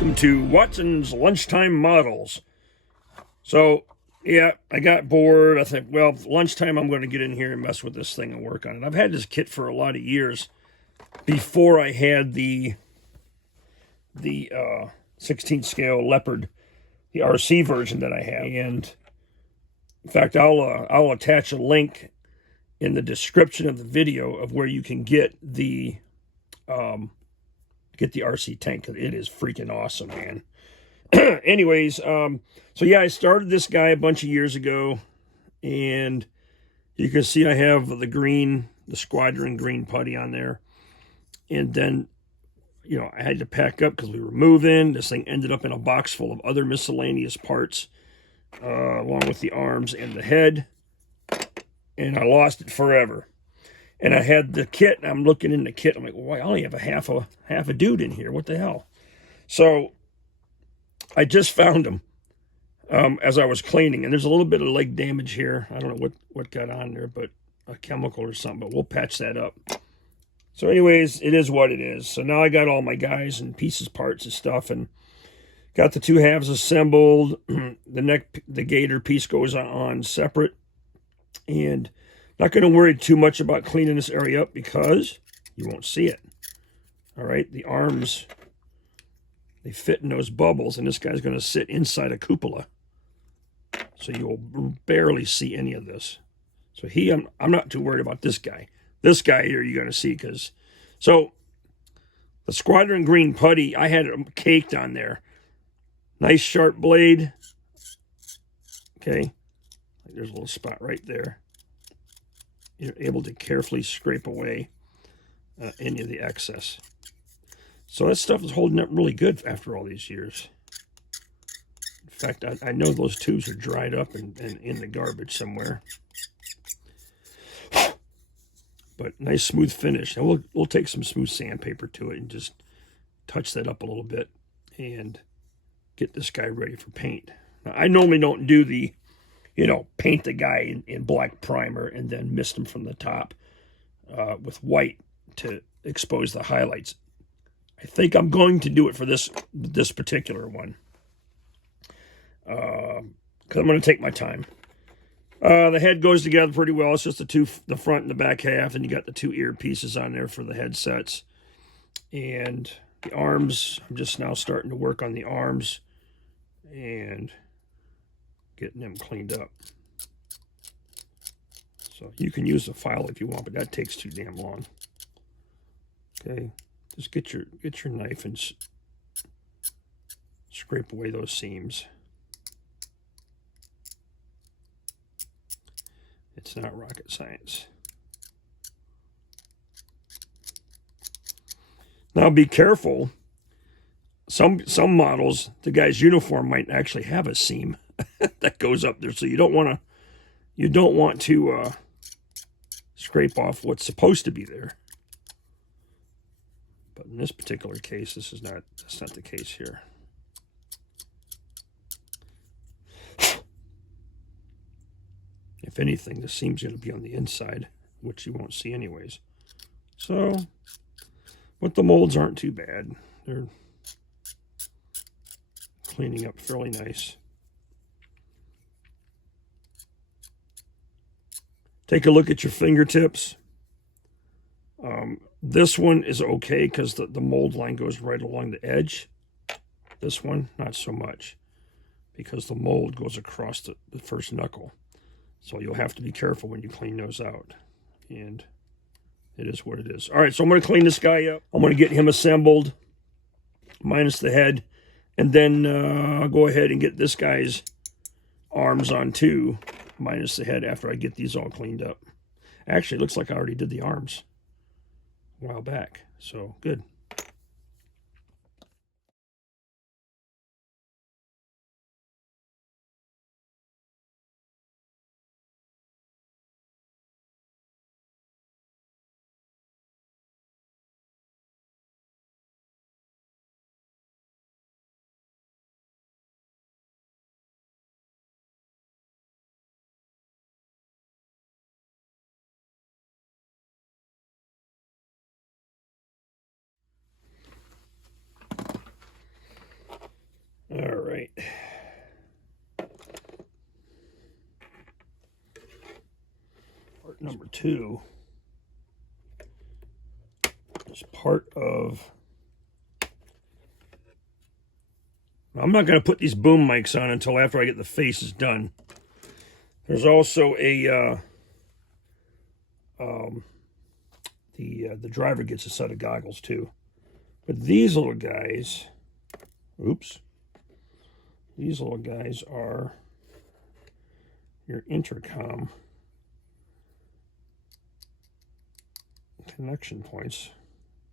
Welcome to Watson's Lunchtime Models. So, yeah, I got bored. I think, well, lunchtime I'm going to get in here and mess with this thing and work on it. I've had this kit for a lot of years before I had the 16 scale Leopard, the RC version that I have. And in fact, I'll attach a link in the description of the video of where you can get the RC tank. It is freaking awesome, man. Anyways, so yeah, I started this guy a bunch of years ago, and you can see I have the squadron green putty on there. And then, you know, I had to pack up because we were moving. This thing ended up in a box full of other miscellaneous parts, along with the arms and the head, and I lost it forever. And I had the kit, and I'm looking in the kit. I'm like, well, I only have a half a dude in here. What the hell? So I just found him as I was cleaning, and there's a little bit of leg damage here. I don't know what got on there, but a chemical or something, but we'll patch that up. So anyways, it is what it is. So now I got all my guys and pieces, parts and stuff, and got the two halves assembled. The gator piece goes on separate, and not going to worry too much about cleaning this area up because you won't see it. All right, the arms, they fit in those bubbles, and this guy's going to sit inside a cupola. So you'll barely see any of this. So I'm not too worried about this guy. This guy here you're going to see because... So the squadron green putty, I had it caked on there. Nice sharp blade. Okay. There's a little spot right there. You're able to carefully scrape away any of the excess. So that stuff is holding up really good after all these years. In fact, I know those tubes are dried up and in the garbage somewhere. But nice smooth finish. And we'll take some smooth sandpaper to it and just touch that up a little bit and get this guy ready for paint. Now, I normally don't do the, paint the guy in black primer and then mist him from the top with white to expose the highlights. I think I'm going to do it for this particular one. Because I'm going to take my time. The head goes together pretty well. It's just the front and the back half, and you got the two ear pieces on there for the headsets. And the arms, I'm just now starting to work on the arms and getting them cleaned up. So you can use a file if you want, but that takes too damn long. Okay, just get your knife and scrape away those seams. It's not rocket science. Now be careful. Some models, the guy's uniform might actually have a seam that goes up there, so you don't want to scrape off what's supposed to be there. But in this particular case, that's not the case here. If anything, the seam's going to be on the inside, which you won't see anyways. So, but the molds aren't too bad. They're cleaning up fairly nice. Take a look at your fingertips. This one is okay because the mold line goes right along the edge. This one, not so much, because the mold goes across the first knuckle. So you'll have to be careful when you clean those out. And it is what it is. All right, so I'm going to clean this guy up. I'm going to get him assembled, minus the head. And then I'll go ahead and get this guy's arms on too, minus the head, after I get these all cleaned up. Actually, it looks like I already did the arms a while back. So, good. All right. Part number 2 is part of... I'm not going to put these boom mics on until after I get the faces done. There's also a... the driver gets a set of goggles too. But these little guys... Oops. These little guys are your intercom connection points.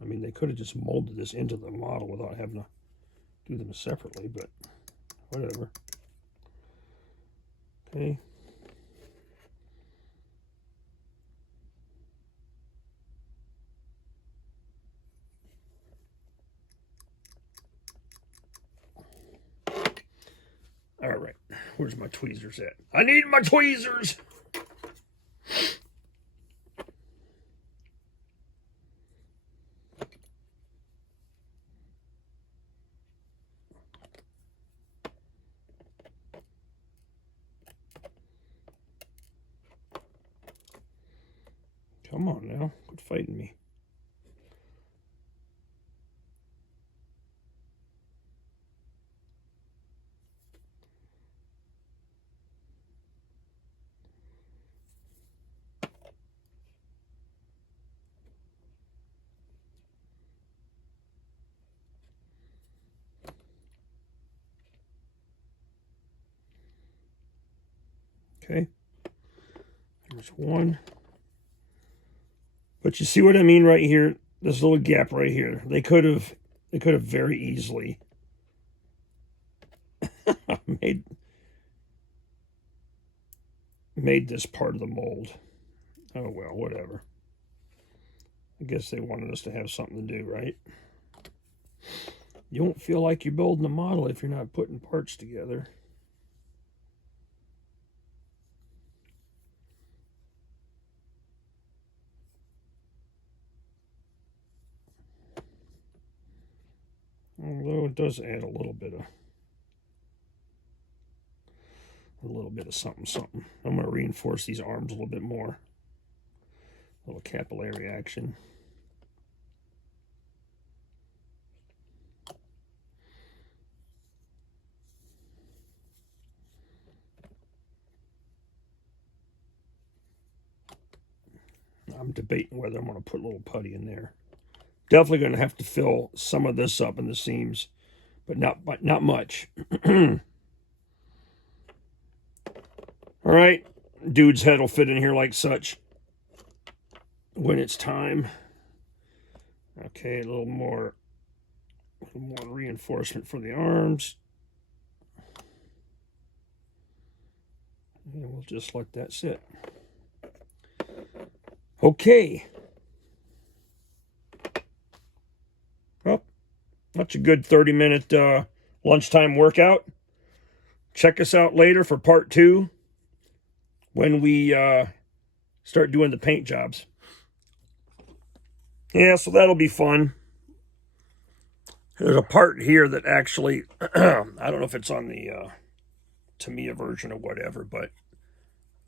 I mean, they could have just molded this into the model without having to do them separately, but whatever. Okay. All right, where's my tweezers at? I need my tweezers! Come on now, quit fighting me. Okay, there's one. But you see what I mean right here? This little gap right here. They could have very easily made this part of the mold. Oh well, whatever. I guess they wanted us to have something to do, right? You won't feel like you're building a model if you're not putting parts together. Although it does add a little bit of something. I'm going to reinforce these arms a little bit more. A little capillary action. I'm debating whether I'm going to put a little putty in there. Definitely going to have to fill some of this up in the seams, but not much. All right, dude's head will fit in here like such when it's time. Okay, a little more reinforcement for the arms. And we'll just let that sit. Okay. Well, that's a good 30-minute lunchtime workout. Check us out later for part 2 when we start doing the paint jobs. Yeah, so that'll be fun. There's a part here that actually, I don't know if it's on the Tamiya version or whatever, but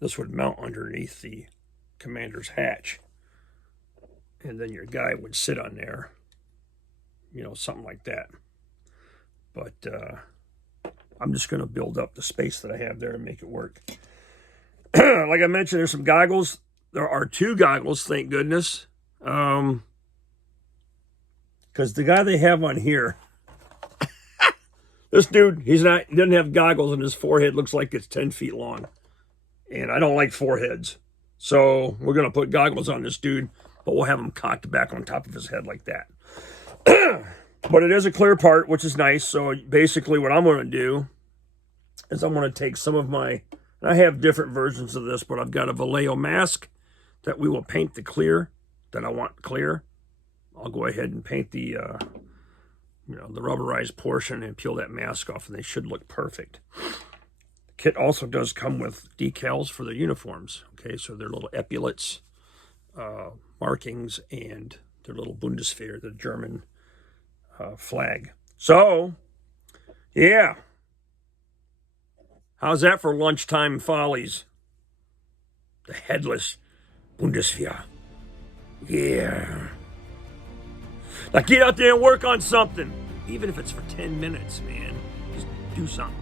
this would mount underneath the commander's hatch. And then your guy would sit on there. You know, something like that. But I'm just going to build up the space that I have there to make it work. Like I mentioned, there's some goggles. There are 2 goggles, thank goodness. Because the guy they have on here, this dude, he doesn't have goggles and his forehead looks like it's 10 feet long. And I don't like foreheads. So we're going to put goggles on this dude, but we'll have him cocked back on top of his head like that. But it is a clear part, which is nice. So basically what I'm going to do is I'm going to take some of my, I have different versions of this, but I've got a Vallejo mask that we will paint the clear that I want clear. I'll go ahead and paint the, the rubberized portion and peel that mask off, and they should look perfect. The kit also does come with decals for the uniforms. Okay, so they're little epaulets, markings, and their little Bundeswehr, the German flag. So Yeah. How's that for lunchtime follies? The headless Bundeswehr. Yeah. Now get out there and work on something. Even if it's for 10 minutes, man. Just do something.